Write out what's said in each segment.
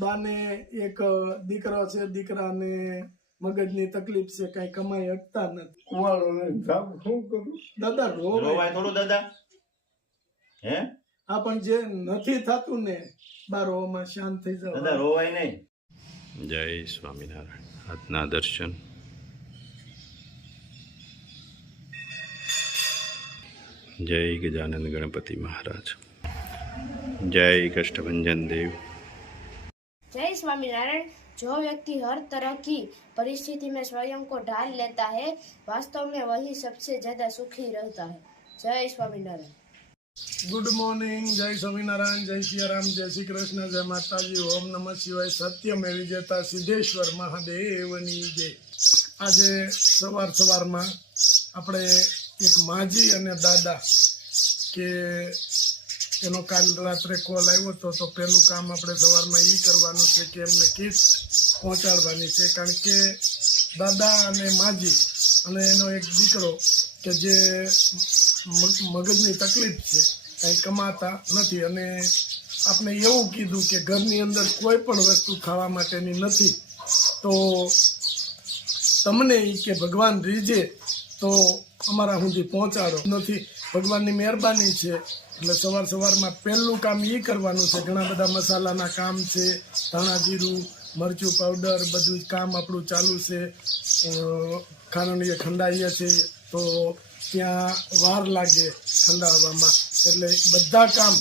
બાને એક દીકરો છે, દીકરાને મગજની તકલીફ છે, કઈ કમાઈ શકતા નથી. કુવાળો ને જાવ શું કરું દાદા રોવાય થોડું દાદા હે આ પણ જે નથી થતું ને બારોમાં શાંત થઈ જાવ દાદા રોવાય નહીં. જય સ્વામિનારાયણ. આજના દર્શન. જય ગજાનંદ गणपति महाराज. जय कष्टभंजन देव. जय स्वामीनारायण। जो व्यक्ति हर तरह की परिस्थिति में स्वयं को ढाल लेता है, वास्तव में वही सबसे ज्यादा सुखी रहता है। जय स्वामीनारायण। ગુડ મોર્નિંગ, જય સ્વામિનારાયણ, જય સિયારામ, જય શ્રી કૃષ્ણ, જય માતાજી, ઓમ નમઃ શિવાય. સત્યમે વિજેતા સિદ્ધેશ્વર મહાદેવની જય. આજે સવારમાં આપણે એક માજી અને દાદા કે એનો કાલ રાત્રે કોલ આવ્યો હતો, તો પહેલું કામ આપણે સવારમાં એ કરવાનું છે કે એમને કીટ પહોંચાડવાની છે. કારણ કે દાદા અને માજી અને એનો એક દીકરો કે જે મગજની તકલીફ છે, કંઈ કમાતા નથી, અને આપણે એવું કીધું કે ઘરની અંદર કોઈ પણ વસ્તુ ખાવા માટેની નથી, તો તમને એ કે ભગવાન રીજે તો અમારા સુધી પહોંચાડો. નથી, ભગવાનની મહેરબાની છે. એટલે સવારમાં પહેલું કામ એ કરવાનું છે. ઘણા બધા મસાલાના કામ છે, ધાણા જીરું, મરચું પાવડર, બધું કામ આપણું ચાલુ છે. ખાંડણીએ ખંડાઈએ છે તો ત્યાં વાર લાગે ખંડાવવામાં, એટલે બધા કામ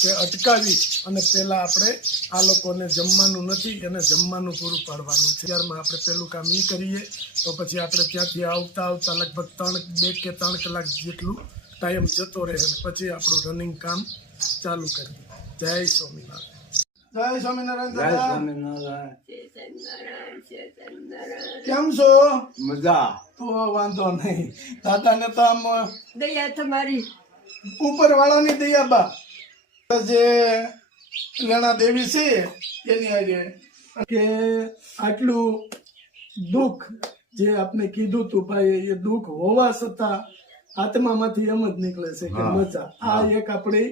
કે અટકાવી અને પહેલાં આપણે આ લોકોને જમવાનું નથી એને જમવાનું પૂરું પાડવાનું છે. ત્યારમાં આપણે પહેલું કામ એ કરીએ તો પછી આપણે ત્યાંથી આવતા લગભગ 2 કે 3 કલાક જેટલું ટાઈમ જતો રહે, અને પછી આપણું રનિંગ કામ ચાલુ કરીએ. જય સ્વામિનારાયણ. જય સ્વામિનારાયણ. જય સ્વામિનારાયણ. કેમ છો? મજા. તો વાંધો નહીં. દાદાને તો આમ દયા તમારી ઉપર વાળાની દયા બા. જે લેણા દેવી છે એની આજે કે આટલું દુઃખ જે આપને કીધું તું ભાઈ, એ દુઃખ હોવા છતાં આત્મામાંથી એમ જ નીકળે છે કે મજા. આ એક આપણી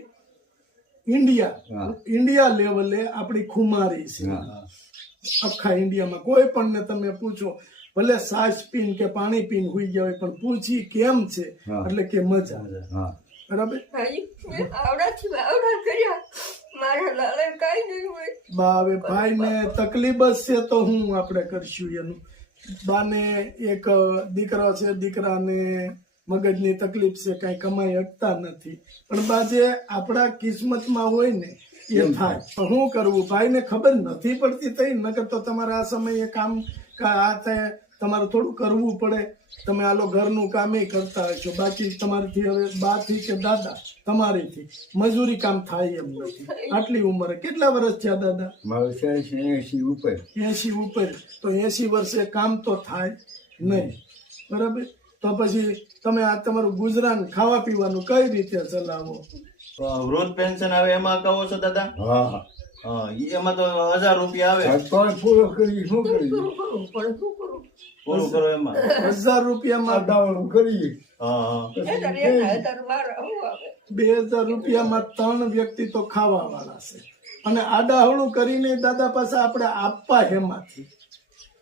ઇન્ડિયા લેવલે આપણી ખુમારી છે. આખા ઇન્ડિયામાં કોઈ પણ ને તમે પૂછો, ભલે સાસ પીન કે પાણી પીન હુઈ ગયા હોય, પણ પૂછી કેમ છે એટલે કે મજા. બરાબર. આવડા કર્યા મારા લાલે કઈ નહીં હોય. બા હવે ભાઈ ને તકલીફ જ છે તો હું આપણે કરશું એનું. બાને એક દીકરો છે, દીકરાને મગજની તકલીફ છે, કઈ કમાઈ શકતા નથી, પણ બા જે આપણા કિસ્મતમાં હોય ને એ થાય. શું કરવું ભાઈ ને ખબર નથી પડતી થઈ, નકર તો તમારે આ સમયે કામ આ તમારે થોડું કરવું પડે. તમે આલો ઘરનું કામ કરતા હશો, બાકી તમારીથી હવે બાથી કે દાદા તમારીથી મજૂરી કામ થાય એમ નથી. આટલી ઉંમરે કેટલા વર્ષ થયા દાદા? 80 ઉપર. 80 ઉપર. તો 80 વર્ષે કામ તો થાય નહીં. બરાબર. તો પછી તમે આ તમારું ગુજરાન ખાવા પીવાનું કઈ રીતે ચલાવો? વૃદ્ધ પેન્શન આવે એમાં કહો છો દાદા? હા, એમાં તો 1000 રૂપિયા આવે. તો પૂરો કરી શું કરી પૂરું કરો એમાં 1000 રૂપિયામાં દાવણું કરીએ. 2000 રૂપિયામાં 3 વ્યક્તિ તો ખાવા વાળા છે, અને આડાહળું કરીને દાદા પાસે આપણે આપવા હેમાંથી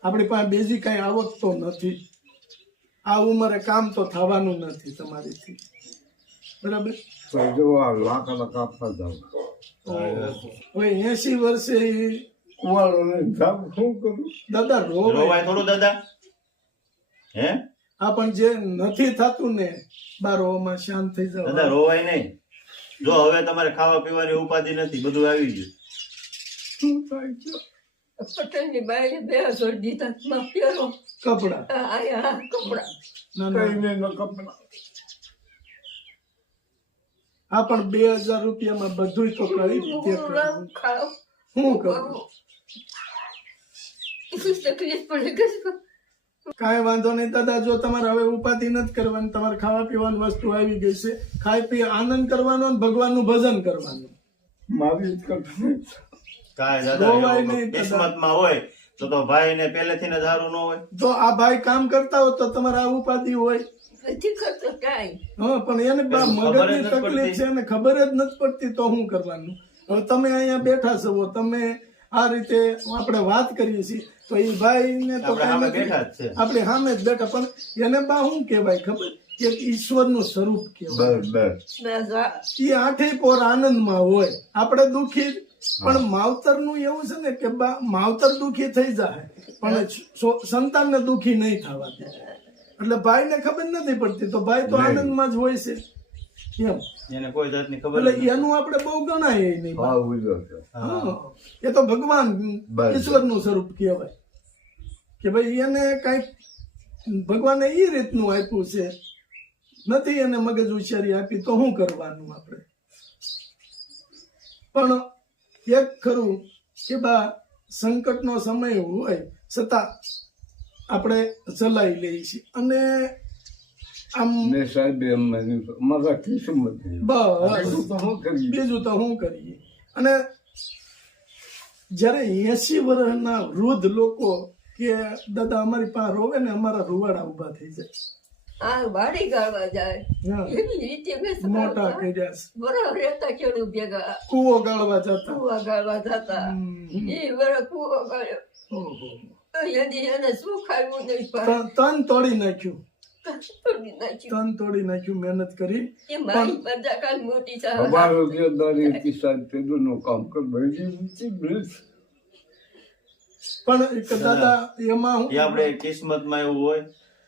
આપણી પાસે બીજી કઈ આવક તો નથી. આ ઉંમરે કામ તો થવાનું નથી તમારીથી. બરાબર. તો જો આ લાકડા કાપવા જાવ હવે 80 વર્ષે કુવાળો ને જાવ શું કરું દાદા રોવાય થોડું દાદા હે આ પણ જે નથી થતું ને બારોમાં શાંત થઈ જાવ દાદા રોવાય નહીં. જો હવે તમારે ખાવા પીવાની ઉપાધિ નથી, બધું આવી ગયું. શું થાય છે? પટેલની બાઈ 2000 દીધા પહેરો કપડા કપડા ના ના કઈને ન કપડા. આ પણ 2000 રૂપિયામાં બધું તો કરી રીતે ખાવ શું કરું? તકલીફ પડે. કાંઈ વાંધો નહીં દાદા. જો તમારે હવે ઉપાધિ નથી કરવાની, તમારે ખાવા પીવાની વસ્તુ આવી ગઈ છે, ખાઈ પી આનંદ કરવાનો અને ભગવાનનું ભજન કરવાનું. મારી જ કરતા કાંઈ રોવાય દાદા નહીં દાદા. કિસ્મતમાં હોય તો ભાઈ ને પહેલેથી ને સારું ન હોય. જો આ ભાઈ કામ કરતા હોય તો તમારે આ ઉપાધિ હોય. નથી કરતો કાંઈ. હા, પણ એને મગજની તકલીફ છે, એને ખબર જ નથી પડતી, તો શું કરવાનું? હવે તમે અહીંયા બેઠા છો, તમે આ રીતે આપણે વાત કરીએ છીએ તો એ ભાઈને તો આપણે કાંઈ સામે નથી. બેઠા જ છે. આપણે સામે જ બેઠા પણ એને બા શું કહેવાય ખબર કે ઈશ્વરનું સ્વરૂપ કહેવાય. બસ એ આઠે પોર આનંદમાં હોય, આપણે દુઃખી પણ માવતરનું એવું છે ને કે માવતર દુઃખી થઈ જાય પણ સંતાનને દુઃખી નહીં થવા દે. એટલે ભાઈને ખબર નથી પડતી તો ભાઈ તો આનંદમાં જ હોય છે એમ. એને કોઈ જાતની ખબર એટલે નથી. એનું આપણે બહુ ગણાય નહીં. હા ઉજો છે. હા, એ તો ભગવાન બસ. ઈશ્વરનું સ્વરૂપ કહેવાય કે ભાઈ એને કઈક ભગવાને એ રીતનું આપ્યું છે, નથી એને મગજ હોશિયારી આપી તો શું કરવાનું આપણે. પણ એક ખરું કે બા સંકટનો સમય હોય છતાં આપણે ચલાવી લઈએ છીએ અને આમ ને સાહેબ એમ મારા કિસ્મત છે. બસ તો શું કરીએ? બીજું તો શું કરીએ. અને જયારે 80 વર્ષના વૃદ્ધ લોકો કે દાદા અમારી પાસે રોવે ને અમારા રૂવાડા ઉભા થઈ જાય. આ વાડી ગાળવા જાય હા. એવી રીતે મેં મોટા કર્યા છે. બરાબર રહેતા ખેડૂત ભેગા કૂવો ગાળવા જતા. કુવા ગાળવા જતા એ બરાબર કુવો ગાળ્યો ઓહો. એને શું ખાવું નહીં પણ તન તોડી નાખ્યું, તોડી નાખ્યું. તન તોડી નાખ્યું મહેનત કરી. એ મારી પ્રજા કાલ મોટી છે અમારો દેદારી કિસાન પેદુનું કામ કર બધી ઊંચી બ્રિજ. પણ એક દાદા એમાં એ આપણે કિસ્મતમાં એવું હોય.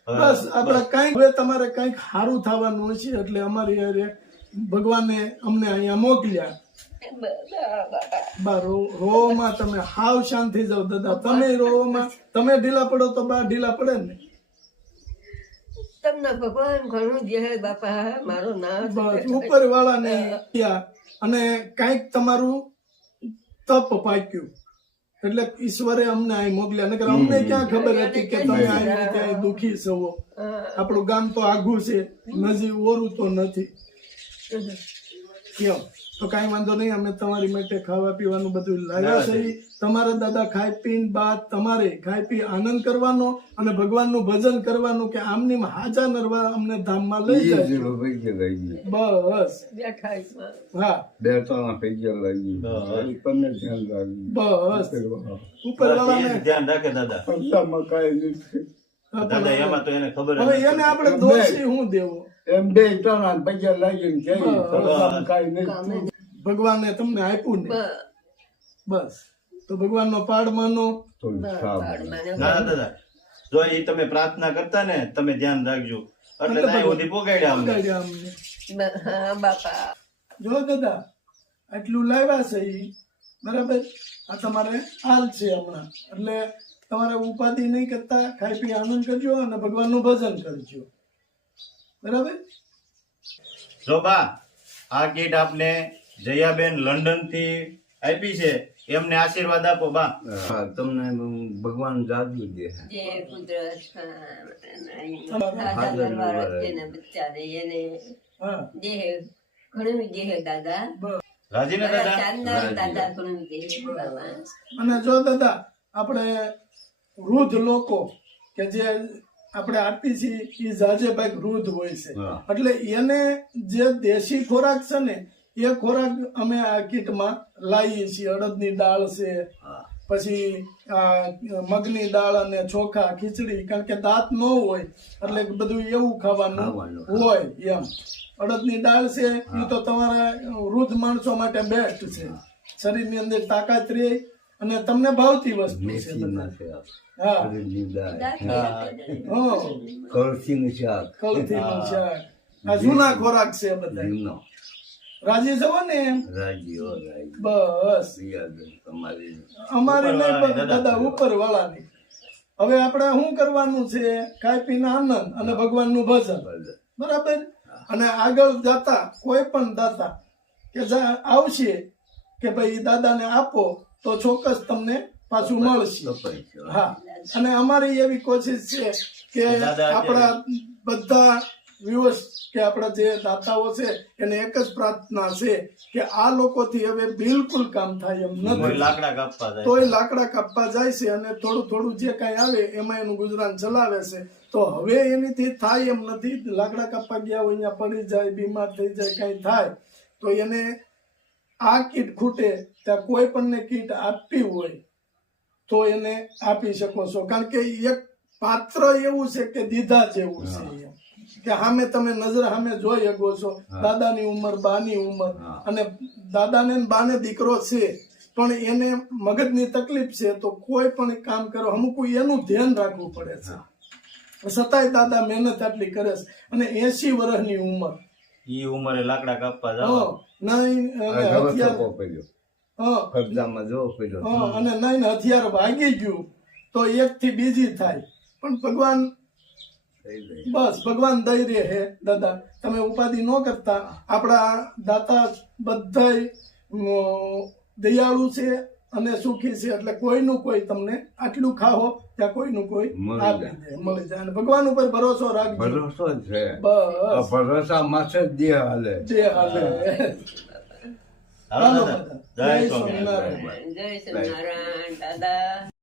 હવે બસ આપણે કઈક હવે તમારે કઈક સારું થવાનું છે એટલે અમારી હારે ભગવાને અમને અહીંયા મોકલ્યા. બા રોવામાં તમે હાવ શાંત થઈ જાવ દાદા. તમે રોવામાં તમે ઢીલા પડો તો બા ઢીલા પડે ને. તમને ભગવાન ઘણું દે બાપા મારો નામ બસ ઉપર વાળાને અને કઈક તમારું તપ પાક્યું એટલે ઈશ્વરે અમને અહીં મોકલ્યા. નકર અમને ક્યાં ખબર હતી કે તમે આવી રીતે અહીં દુઃખી છો. આપણું ગામ તો આઘું છે, નજીક ઓરું તો નથી. કેમ તો કાંઈ વાંધો નહીં, અમે તમારી માટે ખાવા પીવાનું બધું લાવ્યા છે. તમારા દાદા ખાઈ પીને બાદ તમારે ખાઈ પી આનંદ કરવાનો અને ભગવાનનું ભજન કરવાનું કે આમની હાજા નરવા અમને ધામમાં લઈ જાય. જીરો પૈકી લાગી બસ બેઠા હા બે ત્રણ પૈકી લાગી તમે ધ્યાન લાગી બસ ઉપર બસ વાળાને એ ધ્યાન રાખે દાદા. પૈસામાં કાંઈ નથી. દાદા એમાં તો એને ખબર જ હવે નથી. એને આપણે દોષી શું દેવો. એમ બે ત્રણ પૈસા લાગીને ક્યાંય પૈસામાં કાંઈ નથી. ભગવાને તમને આપ્યું ને બસ તો ભગવાનનો પાડ માનો. તો સારું. ના દાદા, જો એ તમે પ્રાર્થના કરતા ને તમે ધ્યાન રાખજો એટલે ત્યાં સુધી પોગાડ્યા અમને. ઉગાડ્યા અમને. હા બાપા જો દાદા આટલું લાવ્યા છે ઈ બરાબર. આ તમારે હાલ છે હમણાં એટલે તમારે ઉપાધિ નહીં કરતા, ખાઈ પી આનંદ કરજો અને ભગવાનનું ભજન કરજો બરાબર. જો બા, આ કીટ આપને જયાબેન લંડન થી આપી છે, એમને આશીર્વાદ આપો બા. હા, તમને ભગવાન જાદુ દે. જે કુદરત રાજા દરબાર તેને બચાવે એને હા દેહ ઘણું દેહ દાદા રાજી ને દાદા? ચાંદા દાદા ઘણું દેહ બાબા અને જો દાદા આપણે વૃદ્ધ લોકો કે જે આપણે આપી છીએ એ જાજે ભાઈ વૃદ્ધ હોય છે એટલે એને જે દેશી ખોરાક છે ને એ ખોરાક અમે આ કીટમાં લાવીએ છીએ. અડદની દાળ છે, પછી મગની દાળ અને ચોખા ખીચડી, કારણ કે દાંત ન હોય એટલે બધું એવું ખાવાનું હોય એમ. અડદની દાળ છે એ તો તમારા વૃદ્ધ માણસો માટે બેસ્ટ છે, શરીરની અંદર તાકાત રહે અને તમને ભાવતી વસ્તુ છે બધા. હા કળસીનું શાક. કળથીનું શાક આ જૂના ખોરાક છે બધા. રાજી થવો ને એમ બસ અમારી નહીં પણ દાદા ઉપર વાળાની. હવે આપણે શું કરવાનું છે? ખાઈ પીને આનંદ અને ભગવાનનું ભજન બરાબર. અને આગળ જતા કોઈ પણ દાતા કે આવશે કે ભાઈ દાદાને આપો તો ચોક્કસ તમને પાછું મળશે. હા, અને અમારી એવી કોશિશ છે કે આપણા બધા વ્યુઅર્સ કે આપણા જે દાતાઓ છે એને એક જ પ્રાર્થના છે કે આ લોકોથી હવે બિલકુલ કામ થાય એમ નથી. લાકડા કાપવા જાય તોય લાકડા કાપવા જાય છે અને થોડું થોડું જે કઈ આવે એમાં એનું ગુજરાન ચલાવે છે. તો હવે એનીથી થાય એમ નથી. લાકડા કાપવા ગયા હોય અહીંયા પડી જાય, બીમાર થઈ જાય, કઈ થાય તો એને આ કીટ ખૂટે ત્યાં કોઈ પણ ને કીટ આપવી હોય તો એને આપી શકો છો, કારણ કે એક પાત્ર એવું છે કે દીધા જેવું છે એમ. કે સામે તમે નજર સામે જોઈ શકો છો, દાદાની ઉંમર, બાની ઉંમર, અને દાદાને ને બાને દીકરો છે પણ એને મગજની તકલીફ છે, તો કોઈ પણ કામ કરો અમુક એનું ધ્યાન રાખવું પડે છે. છતાંય દાદા મહેનત આટલી કરે છે, અને 80 વર્ષની ઉંમર, ઈ ઉંમરે લાકડા કાપવા જાવ. નહીં હથિયાર, અને નહીં હથિયાર ભાગી ગયું તો એક થી બીજી થાય, પણ ભગવાન બસ ભગવાન દઈ રહે હે. દાદા તમે ઉપાધિ ન કરતા, આપણા દાતા બધા દયાળુ છે અને સુખી છે, એટલે કોઈનું કોઈ તમને આટલું ખાઓ ત્યાં કોઈનું કોઈ આપી દે, મળી જાય. અને ભગવાન ઉપર ભરોસો રાખજો. ભરોસો જ છે, બસ ભરોસા માથે જ દે હાલે. જે હાલે. હાલો હાલો દાદા. દાદા. જય જય સ્વામિનારાયણ. સ્વામિનારાયણ. જય સ્વામિનારાયણ દાદા.